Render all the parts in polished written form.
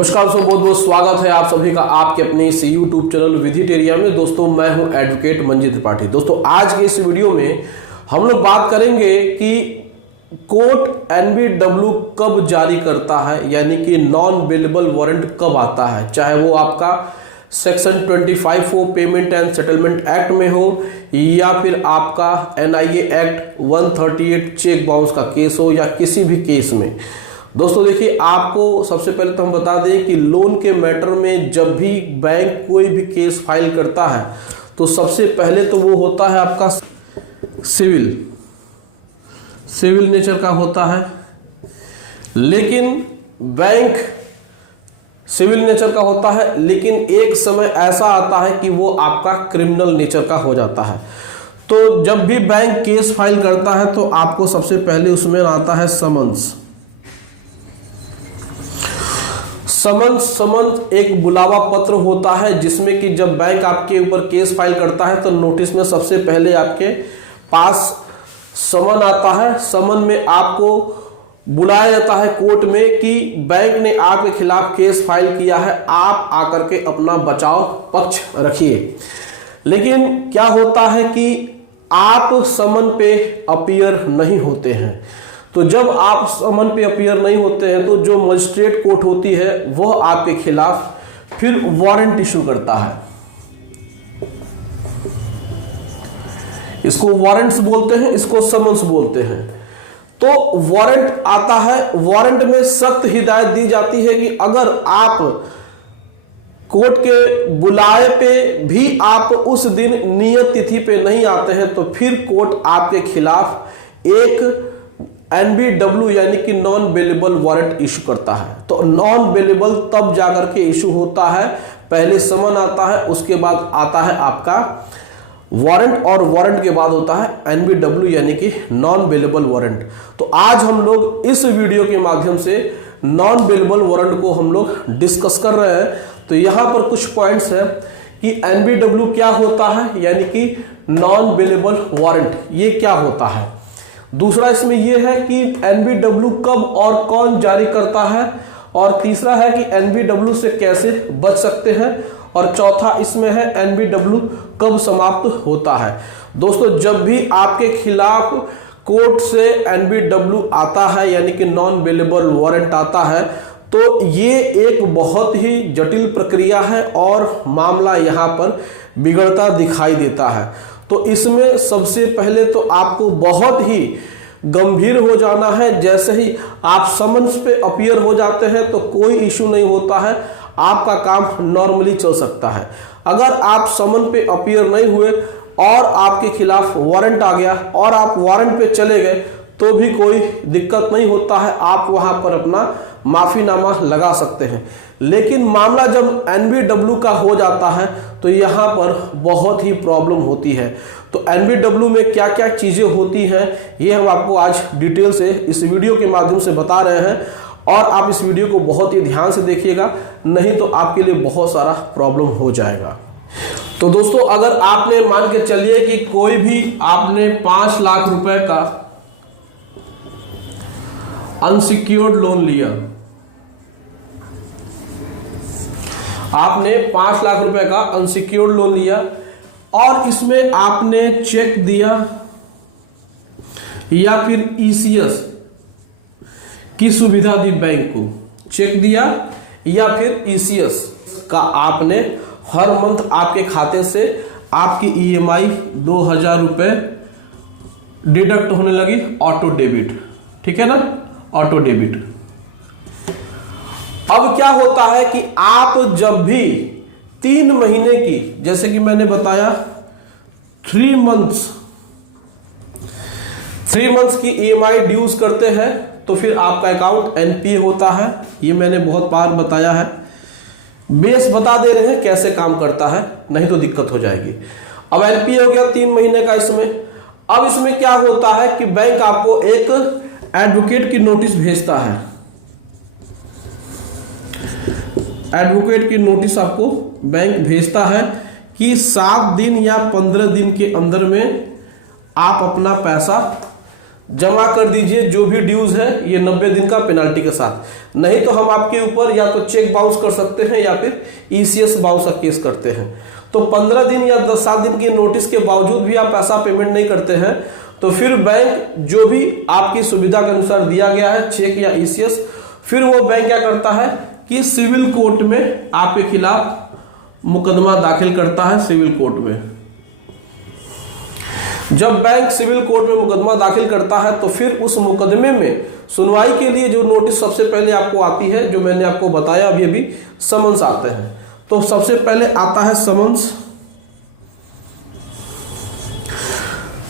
नमस्कार दोस्तों, बहुत बहुत स्वागत है आप सभी का आपके अपने इस यूट्यूब चैनल विधिटेरिया में। दोस्तों मैं हूं एडवोकेट मंजीत त्रिपाठी। दोस्तों आज के इस वीडियो में हम लोग बात करेंगे कि कोर्ट एनबीडब्ल्यू कब जारी करता है, यानी कि नॉन बेलेबल वारंट कब आता है, चाहे वो आपका सेक्शन 25 हो पेमेंट एंड सेटलमेंट एक्ट में हो या फिर आपका एनआईए एक्ट 138 चेक बाउंस का केस हो या किसी भी केस में। दोस्तों देखिए, आपको सबसे पहले तो हम बता दें कि लोन के मैटर में जब भी बैंक कोई भी केस फाइल करता है तो सबसे पहले तो वो होता है आपका सिविल नेचर का होता है, लेकिन बैंक सिविल नेचर का होता है, लेकिन एक समय ऐसा आता है कि वो आपका क्रिमिनल नेचर का हो जाता है। तो जब भी बैंक केस फाइल करता है तो आपको सबसे पहले उसमें आता है समन्स एक बुलावा पत्र होता है, जिसमें कि जब बैंक आपके ऊपर केस फाइल करता है तो नोटिस में सबसे पहले आपके पास समन आता है। समन में आपको बुलाया जाता है कोर्ट में कि बैंक ने आपके खिलाफ केस फाइल किया है, आप आकर के अपना बचाव पक्ष रखिए। लेकिन क्या होता है कि आप समन पे अपीयर नहीं होते हैं। तो जब आप समन पे अपीयर नहीं होते हैं तो जो मजिस्ट्रेट कोर्ट होती है वह आपके खिलाफ फिर वारंट इशू करता है। इसको वारंट्स बोलते हैं, इसको समन्स बोलते हैं। तो वारंट आता है, वारंट में सख्त हिदायत दी जाती है कि अगर आप कोर्ट के बुलाए पे भी आप उस दिन नियत तिथि पे नहीं आते हैं तो फिर कोर्ट आपके खिलाफ एक एनबीडब्ल्यू यानी कि नॉन बेलेबल वारंट इशू करता है। तो नॉन बेलेबल तब जाकर के इशू होता है, पहले समन आता है, उसके बाद आता है आपका वारंट, और वारंट के बाद होता है एनबीडब्ल्यू यानी कि नॉन बेलेबल वारंट। तो आज हम लोग इस वीडियो के माध्यम से नॉन बेलेबल वारंट को हम लोग डिस्कस कर रहे हैं। तो यहां पर कुछ पॉइंट्स है कि एनबीडब्ल्यू क्या होता है, यानी कि नॉन बेलेबल वारंट ये क्या होता है। दूसरा इसमें यह है कि एनबीडब्ल्यू कब और कौन जारी करता है, और तीसरा है कि एनबीडब्ल्यू से कैसे बच सकते हैं, और चौथा इसमें है एनबीडब्ल्यू कब समाप्त होता है। दोस्तों जब भी आपके खिलाफ कोर्ट से एनबीडब्ल्यू आता है यानी कि नॉन बेलेबल वारंट आता है तो ये एक बहुत ही जटिल प्रक्रिया है और मामला यहाँ पर बिगड़ता दिखाई देता है। तो इसमें सबसे पहले तो आपको बहुत ही गंभीर हो जाना है। जैसे ही आप समन्स पे अपीयर हो जाते हैं तो कोई इशू नहीं होता है, आपका काम नॉर्मली चल सकता है। अगर आप समन पे अपीयर नहीं हुए और आपके खिलाफ वारंट आ गया और आप वारंट पे चले गए तो भी कोई दिक्कत नहीं होता है, आप वहां पर अपना माफीनामा लगा सकते हैं। लेकिन मामला जब एनबीडब्ल्यू का हो जाता है तो यहाँ पर बहुत ही प्रॉब्लम होती है। तो एनबीडब्ल्यू में क्या क्या चीजें होती हैं ये हम आपको आज डिटेल से इस वीडियो के माध्यम से बता रहे हैं, और आप इस वीडियो को बहुत ही ध्यान से देखिएगा, नहीं तो आपके लिए बहुत सारा प्रॉब्लम हो जाएगा। तो दोस्तों अगर आपने मान के चलिए कि कोई भी आपने 5 लाख रुपए का अनसिक्योर्ड लोन लिया, आपने 5 लाख रुपए का अनसिक्योर्ड लोन लिया और इसमें आपने चेक दिया या फिर ईसीएस की सुविधा दी, बैंक को चेक दिया या फिर ईसीएस का आपने हर मंथ आपके खाते से आपकी ईएमआई 2000 रुपए डिडक्ट होने लगी, ऑटो डेबिट, ठीक है ना, ऑटो डेबिट। अब क्या होता है कि आप जब भी 3 महीने की, जैसे कि मैंने बताया 3 मंथ्स की ईएमआई ड्यूज करते हैं तो फिर आपका अकाउंट एनपीए होता है। ये मैंने बहुत बार बताया है, बेस बता दे रहे हैं कैसे काम करता है, नहीं तो दिक्कत हो जाएगी। अब एनपीए हो गया 3 महीने का इसमें। अब इसमें क्या होता है कि बैंक आपको एक एडवोकेट की नोटिस भेजता है, एडवोकेट की नोटिस आपको बैंक भेजता है कि 7 दिन या 15 दिन के अंदर में आप अपना पैसा जमा कर दीजिए जो भी ड्यूज है, ये 90 दिन का पेनाल्टी के साथ। नहीं तो हम आपके ऊपर या तो चेक बाउंस कर सकते हैं या फिर ईसीएस बाउंस का केस करते हैं। तो 15 दिन या 7 दिन की नोटिस के बावजूद भी आप पैसा पेमेंट नहीं करते हैं तो फिर बैंक जो भी आपकी सुविधा के अनुसार दिया गया है, चेक या ईसीएस, फिर वो बैंक क्या करता है कि सिविल कोर्ट में आपके खिलाफ मुकदमा दाखिल करता है। सिविल कोर्ट में जब बैंक सिविल कोर्ट में मुकदमा दाखिल करता है तो फिर उस मुकदमे में सुनवाई के लिए जो नोटिस सबसे पहले आपको आती है, जो मैंने आपको बताया अभी समन्स आते हैं। तो सबसे पहले आता है समन्स।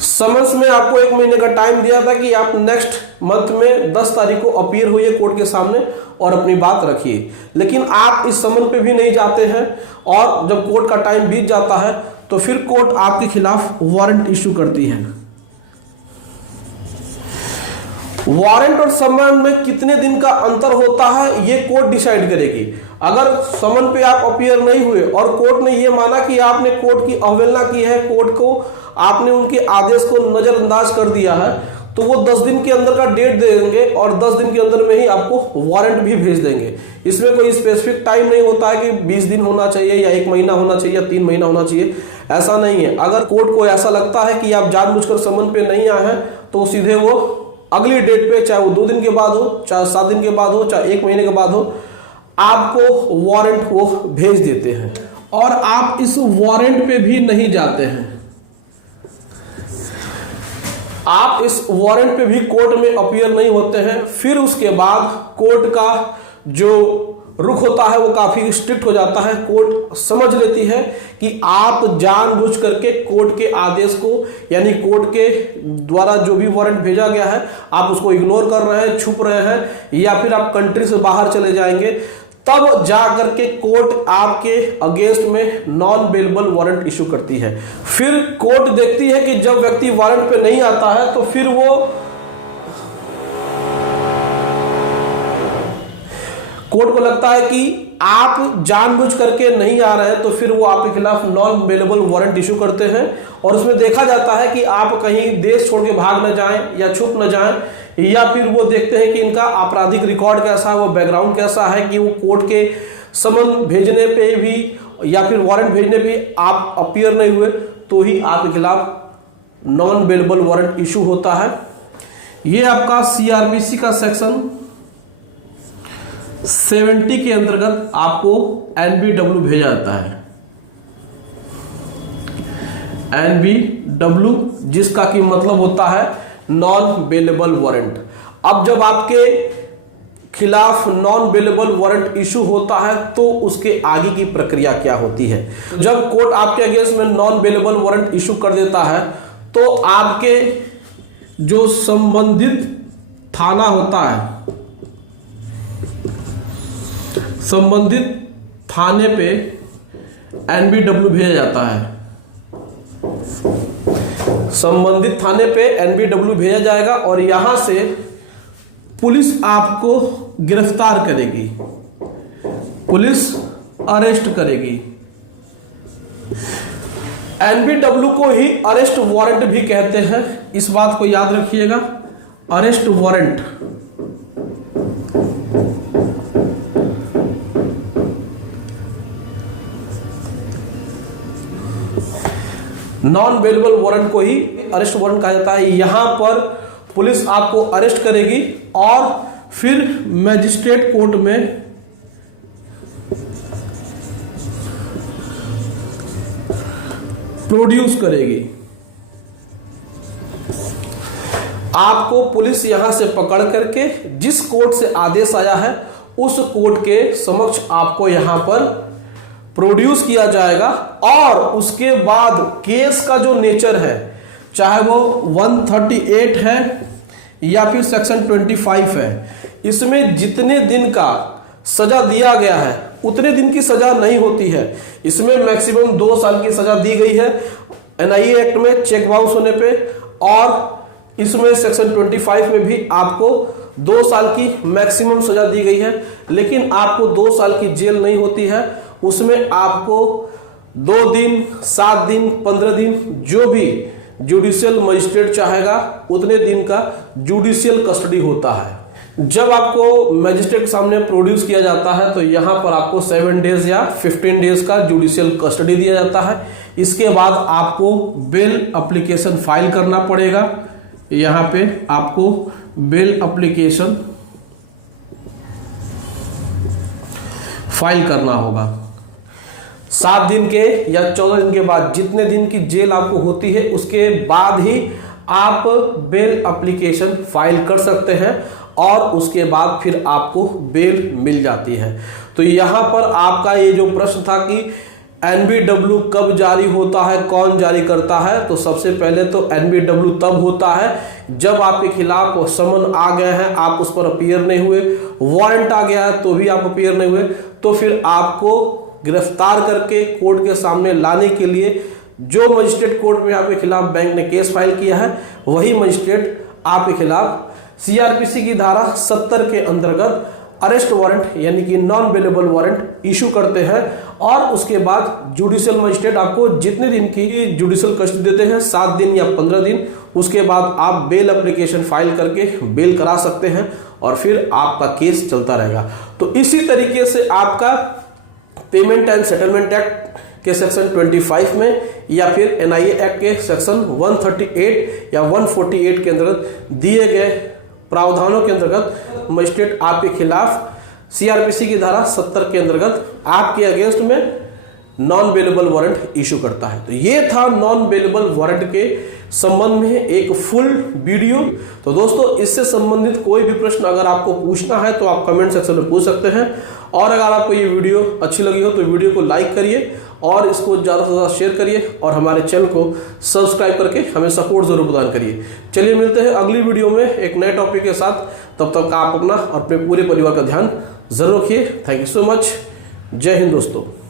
समन्स में आपको 1 महीने का टाइम दिया था कि आप नेक्स्ट मंथ में 10 तारीख को अपीयर होइए कोर्ट के सामने और अपनी बात रखिए। लेकिन आप इस समन पे भी नहीं जाते हैं और जब कोर्ट का टाइम बीत जाता है तो फिर कोर्ट आपके खिलाफ वारंट इशू करती है। वारंट और समन में कितने दिन का अंतर होता है ये कोर्ट डिसाइड करेगी। अगर समन पे आप अपीयर नहीं हुए और कोर्ट ने ये माना कि आपने कोर्ट की अवहेलना की है, कोर्ट को आपने उनके आदेश को नजरअंदाज कर दिया है, तो वो 10 दिन के अंदर का डेट दे देंगे और 10 दिन के अंदर में ही आपको वारंट भी भेज देंगे। इसमें कोई स्पेसिफिक टाइम नहीं होता है कि 20 दिन होना चाहिए या 1 महीना होना चाहिए या 3 महीना होना चाहिए, ऐसा नहीं है। अगर कोर्ट को ऐसा लगता है कि आप जानबूझकर समन पे नहीं आए हैं तो सीधे वो अगली डेट पे, चाहे वो 2 दिन के बाद हो, चाहे 7 दिन के बाद हो, चाहे 1 महीने के बाद हो, आपको वारंट वो भेज देते हैं। और आप इस वारंट पे भी नहीं जाते हैं, आप इस वारंट पे भी कोर्ट में अपीयर नहीं होते हैं। फिर उसके बाद कोर्ट का जो रुख होता है वो काफी स्ट्रिक्ट हो जाता है। कोर्ट समझ लेती है कि आप जानबूझ करके कोर्ट के आदेश को, यानी कोर्ट के द्वारा जो भी वारंट भेजा गया है, आप उसको इग्नोर कर रहे हैं, छुप रहे हैं, या फिर आप कंट्री से बाहर चले जाएंगे, तब जा करके कोर्ट आपके अगेंस्ट में नॉन बेलेबल वारंट इशू करती है। फिर कोर्ट देखती है कि जब व्यक्ति वारंट पे नहीं आता है तो फिर वो कोर्ट को लगता है कि आप जानबूझ करके नहीं आ रहे हैं, तो फिर वो आपके खिलाफ नॉन बेलेबल वारंट इशू करते हैं। और उसमें देखा जाता है कि आप कहीं देश छोड़ के भाग न जाएं या छुप न जाएं, या फिर वो देखते हैं कि इनका आपराधिक रिकॉर्ड कैसा है, वो बैकग्राउंड कैसा है, कि वो कोर्ट के समन भेजने पे भी या फिर वारंट भेजने पे आप अपीयर नहीं हुए तो ही आपके खिलाफ नॉन बेलेबल वारंट इशू होता है। ये आपका सीआरपीसी का सेक्शन 70 के अंतर्गत आपको एनबीडब्ल्यू भेजा जाता है। एनबीडब्ल्यू जिसका की मतलब होता है नॉन बेलेबल वारंट। अब जब आपके खिलाफ नॉन बेलेबल वारंट इशू होता है तो उसके आगे की प्रक्रिया क्या होती है। जब कोर्ट आपके अगेंस्ट में नॉन बेलेबल वारंट इशू कर देता है तो आपके जो संबंधित थाना होता है, संबंधित थाने पे एनबीडब्ल्यू भेजा जाता है। संबंधित थाने पे एनबीडब्ल्यू भेजा जाएगा और यहां से पुलिस आपको गिरफ्तार करेगी, पुलिस अरेस्ट करेगी। एनबीडब्ल्यू को ही अरेस्ट वारंट भी कहते हैं, इस बात को याद रखिएगा। Arrest warrant non bailable warrant को ही अरेस्ट वारंट कहा जाता है। यहां पर पुलिस आपको अरेस्ट करेगी और फिर मैजिस्ट्रेट कोर्ट में प्रोड्यूस करेगी। आपको पुलिस यहां से पकड़ करके जिस कोर्ट से आदेश आया है उस कोर्ट के समक्ष आपको यहां पर प्रोड्यूस किया जाएगा। और उसके बाद केस का जो नेचर है, चाहे वो 138 है या फिर सेक्शन 25 है, इसमें जितने दिन का सजा दिया गया है उतने दिन की सजा नहीं होती है। इसमें मैक्सिमम 2 साल की सजा दी गई है एनआईए एक्ट में चेक बाउंस होने पे, और इसमें सेक्शन 25 में भी आपको 2 साल की मैक्सिमम सजा दी गई है। लेकिन आपको 2 साल की जेल नहीं होती है, उसमें आपको 2 दिन, 7 दिन, 15 दिन जो भी जुडिशियल मजिस्ट्रेट चाहेगा उतने दिन का जुडिशियल कस्टडी होता है। जब आपको मजिस्ट्रेट के सामने प्रोड्यूस किया जाता है तो यहाँ पर आपको 7 डेज या 15 डेज का जुडिशियल कस्टडी दिया जाता है। इसके बाद आपको बेल एप्लीकेशन फाइल करना पड़ेगा। यहाँ पे आपको बेल एप्लीकेशन फाइल करना होगा। 7 दिन के या 14 दिन के बाद जितने दिन की जेल आपको होती है उसके बाद ही आप बेल एप्लीकेशन फाइल कर सकते हैं और उसके बाद फिर आपको बेल मिल जाती है। तो यहाँ पर आपका ये जो प्रश्न था कि NBW कब जारी होता है, कौन जारी करता है, तो सबसे पहले तो NBW तब होता है जब आपके खिलाफ समन आ गए हैं, आप उस पर अपीयर नहीं हुए, वारंट आ गया है तो भी आप अपीयर नहीं हुए, तो फिर आपको गिरफ्तार करके कोर्ट के सामने लाने के लिए जो मजिस्ट्रेट कोर्ट में आपके खिलाफ बैंक ने केस फाइल किया है वही मजिस्ट्रेट आपके खिलाफ CRPC की धारा 70 के अंतर्गत अरेस्ट वारंट यानी कि नॉन बेलेबल वारंट इशू करते हैं और उसके बाद जुडिशियल मजिस्ट्रेट आपको जितने दिन की जुडिशियल कस्टडी देते हैं 7 दिन या 15 दिन, उसके बाद आप बेल एप्लीकेशन फाइल करके बेल करा सकते हैं और फिर आपका केस चलता रहेगा। तो इसी तरीके से आपका पेमेंट एंड सेटलमेंट एक्ट के सेक्शन 25 में या फिर NIA एक्ट के सेक्शन 138 या 148 के अंतर्गत दिए गए प्रावधानों के अंतर्गत मजिस्ट्रेट आपके खिलाफ CRPC की धारा 70 के अंतर्गत आपके अगेंस्ट में नॉन बेलेबल वारंट इशू करता है। तो ये था नॉन बेलेबल वारंट के संबंध में एक फुल वीडियो। तो दोस्तों इससे संबंधित कोई भी प्रश्न अगर आपको पूछना है तो आप कमेंट सेक्शन में पूछ सकते हैं और अगर आपको ये वीडियो अच्छी लगी हो तो वीडियो को लाइक करिए और इसको ज़्यादा से ज़्यादा शेयर करिए और हमारे चैनल को सब्सक्राइब करके हमें सपोर्ट जरूर प्रदान करिए। चलिए मिलते हैं अगली वीडियो में एक नए टॉपिक के साथ। तब तक आप अपना और अपने पूरे परिवार का ध्यान जरूर रखिए। Thank you so much. जय हिंद दोस्तों।